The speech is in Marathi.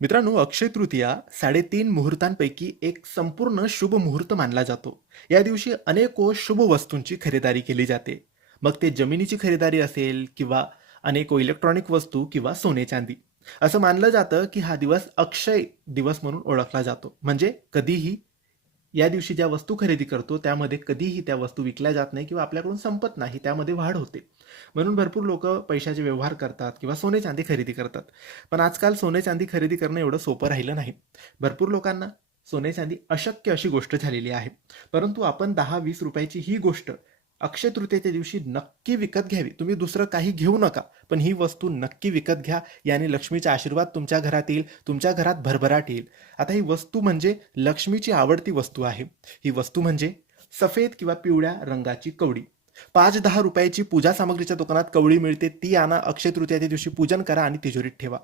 मित्रांनो, अक्षय तृतीया 3.5 मुहूर्तांपैकी एक संपूर्ण शुभ मुहूर्त मानला जातो. या दिवशी अनेको शुभ वस्तूंची खरेदी केली जाते. मग ते जमिनीची खरेदी असेल किंवा अनेको इलेक्ट्रॉनिक वस्तू किंवा सोने-चांदी. असं मानलं जातं की हा दिवस अक्षय दिवस म्हणून ओळखला जातो. म्हणजे कधीही या दिवशी ज्या वस्तू खरेदी करतो त्यामध्ये कधीही त्या वस्तू विकल्या जात नाही किंवा आपल्याकडून संपत नाही, त्यामध्ये वाढ होते. म्हणून भरपूर लोकं पैशाचे व्यवहार करतात किंवा सोने-चांदी खरेदी करतात. पण आजकाल सोने-चांदी खरेदी करणं एवढं सोपं राहिलं नाही. भरपूर लोकांना सोने-चांदी अशक्य अशी गोष्ट झालेली आहे. परंतु आपण 10-20 रुपयाची ही गोष्ट अक्षय तृतीयेच्या दिवशी नक्की विकत घ्यावी. तुम्ही दुसरं काही घेऊ नका, पण ही वस्तू नक्की विकत घ्या. याने लक्ष्मीचा आशीर्वाद तुमच्या घरात येईल, तुमच्या घरात भरभराट येईल. आता ही वस्तू म्हणजे लक्ष्मीची आवडती वस्तू आहे. ही वस्तू म्हणजे सफेद किंवा पिवळ्या रंगाची कवडी. 5-10 रुपयाची पूजा सामग्रीच्या दुकानात कवडी मिळते, ती आणा. अक्षय तृतीयेच्या दिवशी पूजन करा आणि तिजोरीत ठेवा.